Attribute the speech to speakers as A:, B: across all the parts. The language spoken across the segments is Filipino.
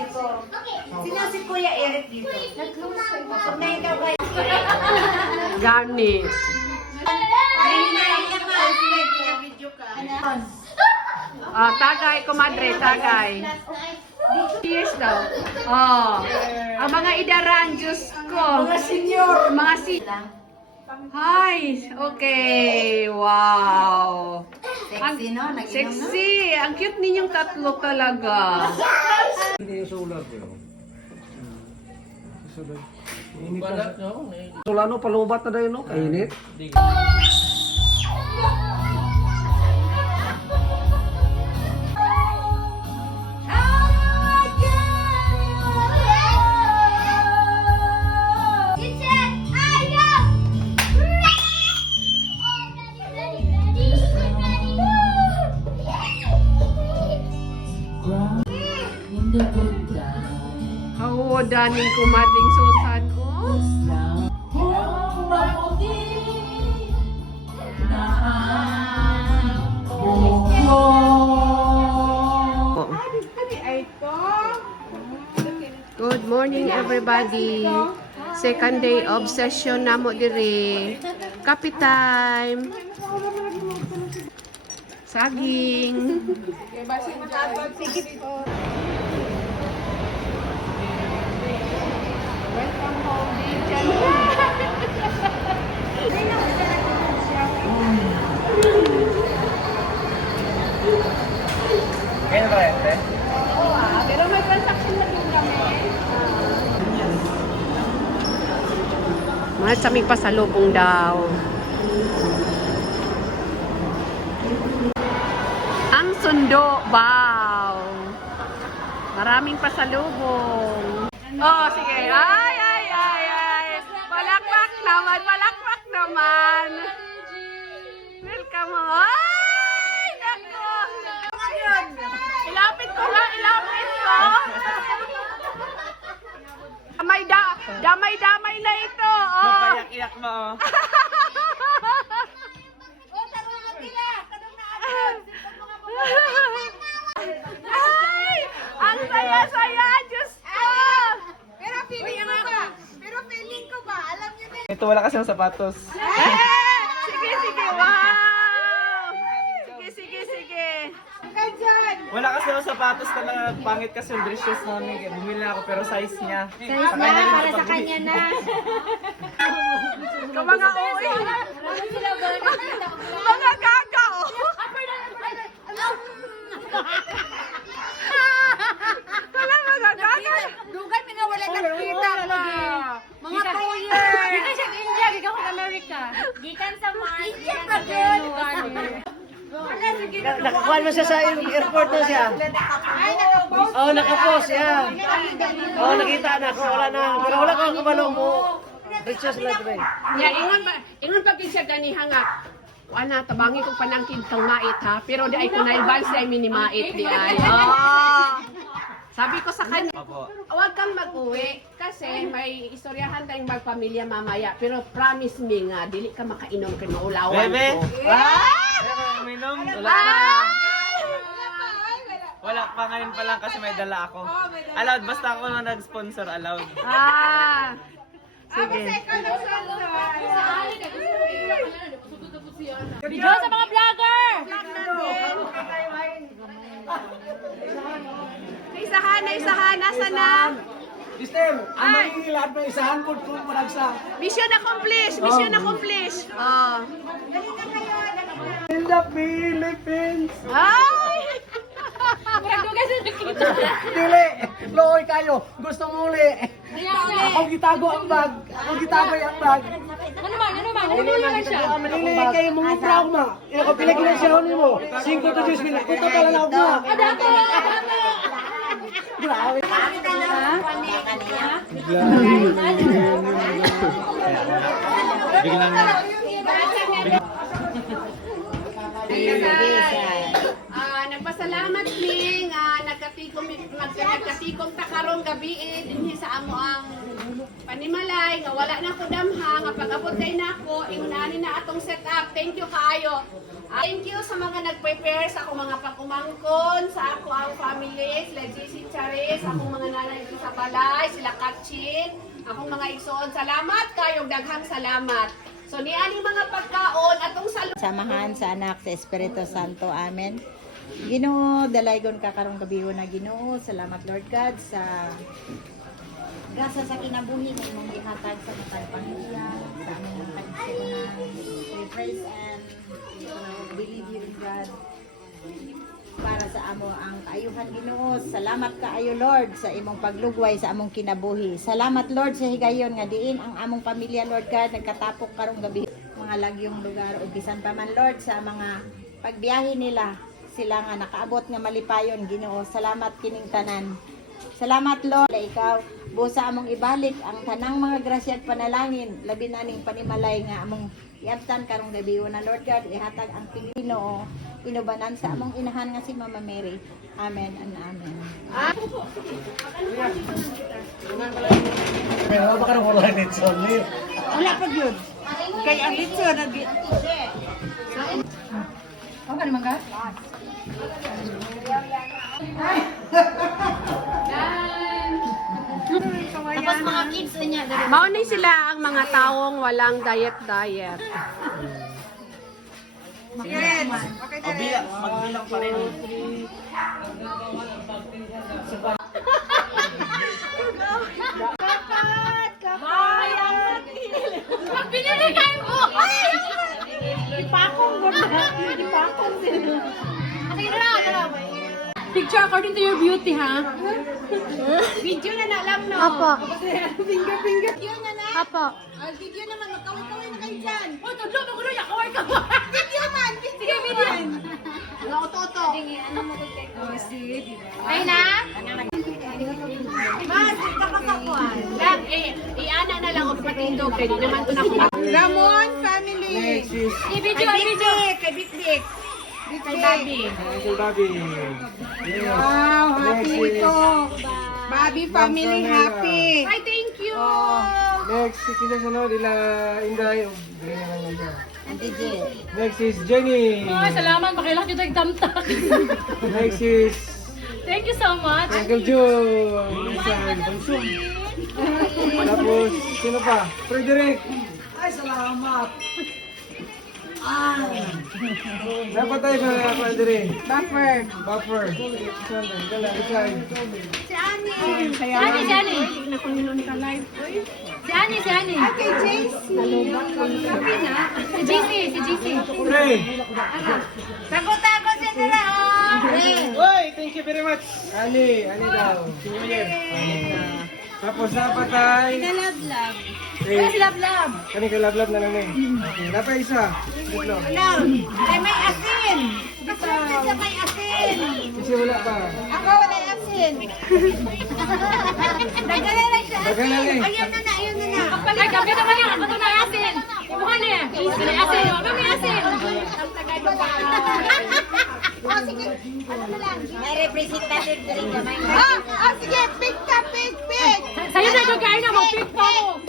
A: dito. Sino si Kuya Eric dito? Pag na ikaw kayo.
B: Gani.
A: Ay, naiyak ka. Video ka.
B: Ah, tagay, kumadre, tagay. Cheers daw. Oh. Ang mga idaran, Diyos ko.
A: Mga senior.
B: Mga si... Hi! Okay! Wow!
A: Sexy, no? Nag-inom, no?
B: Sexy! Ang cute ninyong tatlo talaga.
C: Hindi yung solar ko yun. Init na. Solano, palubat na dayon, no? Kainit.
B: How daning kumading susan, oh. Good morning everybody. Second day of session namo dire. Coffee time. Saging. Welcome home, Dijan.
C: Kaya ba ente?
B: Oo ah, transaction na din kami. Mahal sa may pasalubong daw. Ang sundo, wow! Maraming pasalubong. Oh, sige. Ay, ay, ay, ay. Palakpak naman, palakpak naman. Welcome. Ay, nako. Ilapit ko nga, ilapit ko. Damay da, damay damay na ito. Oh.
C: Iyak mo, oh.
B: Ay, ang saya-saya, Diyos ko.
A: Pero feeling ko ba? Pero feeling ko ba? Alam niyo na
C: Ito wala kasi ng sapatos.
B: Eh, sige, sige, wow. Sige, sige, sige.
A: ka.
C: Wala kasi ng sapatos talaga. Pangit kasi yung dress shoes namin. Kaya Bumili na ako pero size niya.
A: Size na, para sa kanya na.
B: Ka mga uwi. Mga gaga, oh. Wala mga gaga.
A: Dugan mi nga wala nakita pa. Mga two years.
D: Gikan siya India, gikan ko America. Gikan sa Mars, gikan sa
A: din.
D: January.
E: Nakakuha mo siya sa airport na siya.
A: Ay, nakapost.
E: Oo, oh, nakapost, yeah. Oh, nakita na ako, wala na. Pero wala ko kabalo mo. Ito eh.
B: Ya, ingon ba, ingon pa gid siya ganiha nga. Wala tabangi ko panangkin kang mait ha, pero di ay ko na advance ay minimait di ay. Oh. Sabi ko sa kanya,
C: Opo.
B: huwag kang mag-uwi kasi may istoryahan tayong magpamilya mamaya. Pero promise me nga, dili ka makainom kay maulawan
C: Bebe?
B: ko.
C: Pero uminom? Wala pa. Wala pa ngayon pa lang kasi may dala ako. Allowed, basta ako na nag-sponsor, allowed.
B: Ah, sige.
D: Video sa mga vlogger!
B: Naisahan, naisahan, nasa na?
E: System, ang
B: Ay.
E: magiging lahat ng isahan ko kung panagsa.
B: Mission accomplished, mission accomplished. Oh.
E: In the Philippines.
B: Ay!
E: Dili, looy kayo. Gusto mo uli.
D: Kaya
E: Ako gitago ang bag. Ako gitago ang bag.
D: Ano man, ano man, ano man lang siya.
E: Dili kayo mga trauma. Ina ko pila ginasyaw nimo. 5 to 10 mil. Kuto ka lang ako buha.
D: Adako!
E: Grabe.
C: Biglang...
B: Ah, nagpasalamat ning ah, nagkatikom mag- nagkatikom ta karong gabi eh, dinhi sa amo ang panimalay nga wala na ko damha nga pag-abot day nako ingunani na atong setup. Thank you kaayo. Ah, Thank you sa mga nag-prepare sa akong mga pagkumangkon, sa ako ang family, sila JC Charis, akong mga nanay sa balay, sila Katchin, akong mga igsoon. Salamat kayo, daghang salamat. So ni ani mga pagkaon atong sa
F: samahan sa anak sa Espiritu Santo. Amen. Ginoo, dalaygon ka karong gabi na Ginoo. Salamat Lord God sa grasa sa kinabuhi ng imong gihatag sa matag pamilya, sa among mga kagsiunan. We praise and uh, believe you God para sa amo ang kaayuhan Ginoo. Salamat kaayo Lord sa imong paglugway sa among kinabuhi. Salamat Lord sa higayon nga diin ang among pamilya Lord God nagkatapok karong gabi mga lagyong lugar ug bisan pa man Lord sa mga pagbiyahe nila sila nga nakaabot nga malipayon Ginoo. Salamat kining tanan. Salamat Lord ikaw busa among ibalik ang tanang mga grasya at panalangin labi na ning panimalay nga among iabtan karong gabi na Lord God ihatag ang Pilipino inubanan sa among inahan nga si Mama Mary. Amen and amen.
E: Ka wala
F: pa yun. Kay ang litso nag
D: Tapos mga kids niya.
B: Maunay sila ang mga taong walang diet-diet.
C: Mabilang, magbilang pa rin.
D: Pinili kayo mo!
F: ipakong
D: Picture according to your beauty, ha?
B: Video na na lang no.
D: Apo.
B: finger finger.
D: Video na na.
B: Apo.
D: Ah, video naman, magkaway-kaway na kayo dyan. Oh, tudlo, magulo niya, kaway ka ba? Video man, sige, video.
B: Mga ototo.
D: Ano mo Ay na?
B: Mas, kapakakuan. Lang, eh, iana na lang ako patindog. Di naman ito na
A: Ramon family.
D: I-video, i-video.
A: Kay Bitbit.
B: Kay Bobby.
C: Uncle Bobby. Yeah.
A: Wow, happy
C: Next is-
A: ito. Bobby family happy.
B: Ay, thank you.
C: Next, kinasunod ila Inday. Oh, lang siya. Next is Jenny.
D: Ay, salamat, makilak dito yung tamtak.
C: Next is
D: Thank you so much.
C: Uncle Joe. Minsan, Bansum. Tapos, sino pa? Frederick. Ay, salamat. Dapat tayo ba, Frederick?
A: Buffer.
C: Buffer. Dala, Richard.
D: Si Ani, si Ani. Si Ani, si Ani.
A: Kay JC.
D: Si GC, si GC.
C: Ray.
A: Tago-tago siya nila. Oh.
C: Oy, thank you very much. Ali, Ali daw. Si New Year. Tapos dapat.
D: Kaya si Love Love.
C: Kani ka lablab na lang eh. Dapat isa. Dito.
A: Love. Ay, may asin. Gusto sa may asin.
C: Kasi wala pa.
A: Ako wala asin. Dagala lang siya
C: Dagan na lang eh.
A: Ayun na na, ayun na na.
D: Ay, kapit naman yan. Ako na asin. Ibuhan na yan. May asin. Huwag may asin.
A: Oh, sige. Ano na lang.
F: May representative rin kamay.
A: Ah, ah, sige. Pick ka, pick, pick.
D: Sa'yo na yung kain na. Mag-pick pa mo.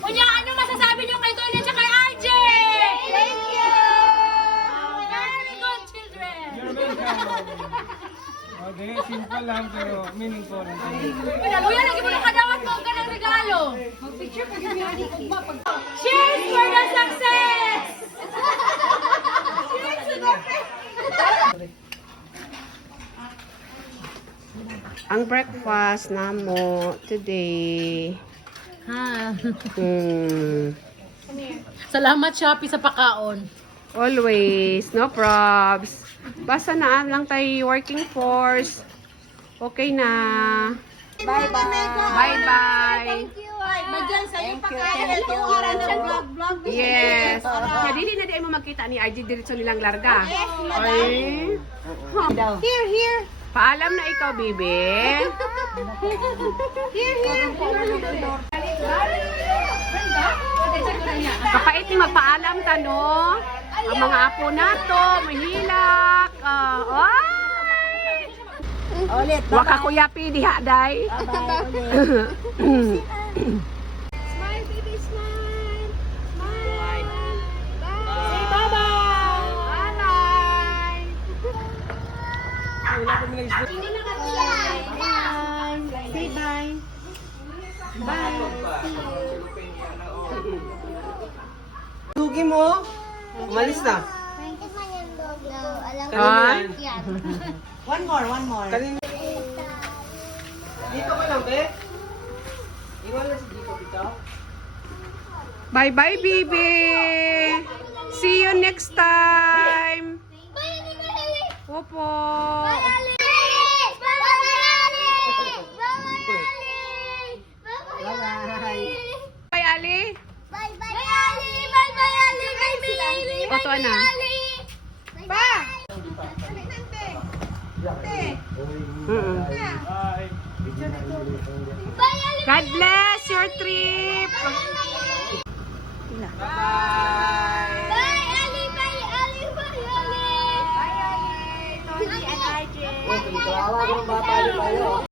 D: Oh,
C: Okay, simple lang pero meaningful.
D: Kuya, lagi mo na kadawat mo ka ng regalo. Mag-picture pa yung Cheers for the success!
B: Ang breakfast namo today.
D: Ha.
B: Hmm.
D: Salamat Shopee sa pakaon.
B: Always, no probs. Basta na lang tayo working force. Okay na.
A: Bye-bye.
B: Bye-bye.
A: Magyan sa'yo pa kaya ito oras ng vlog-vlog.
B: Yes. Kaya dili na di mo makita ni RG diretso nilang larga. Ay.
A: Here, here.
B: Paalam na ikaw, bibi.
A: Here, here.
B: Kapait ni magpaalam ta, no? Ang mga apo nato, mahilak. Ah, ay!
G: Ulit.
A: Waka
G: Bye-bye.
A: kuya pi diha day.
G: Bye-bye. Ulit.
B: Smile, baby, smile. Smile.
G: Say bye-bye.
B: Bye-bye.
H: Wala kami nag
G: Bye. Say bye. Bye.
H: Tugi mo? Umalis na.
A: Ay.
G: One more, one more.
H: Kanina. Dito ka lang, be? Iwan na si Dito dito.
A: Bye bye baby. See you next time. Opo. Bye Oto na. Mm-mm. God bless your trip.
H: Kawawa ko ng bata, di tayo.